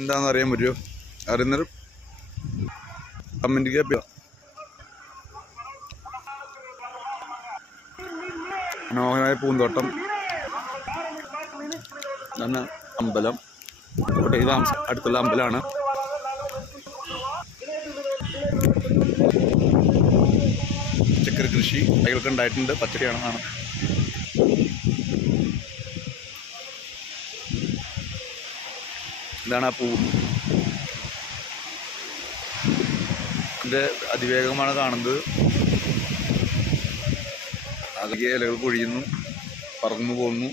എന്താണെന്ന് അറിയാൻ പറ്റുമോ? അറിയുന്നൊരു കമൻറ്റ് കേൾപ്പില്ല. മനോഹരമായ പൂന്തോട്ടം, തന്നെ അമ്പലം, ഇത് അടുത്തുള്ള അമ്പലമാണ്. പച്ചക്കറി കൃഷി തൈകളൊക്കെ ഉണ്ടായിട്ടുണ്ട്. പച്ചക്കറിയാണ് കാണുന്നത്. ഇതാണ് ആ പൂ. ഇതിൻ്റെ അതിവേഗമാണ് കാണുന്നത്. ആകെ ഇലകൾ പൊഴിയുന്നു, പറന്നു പോകുന്നു.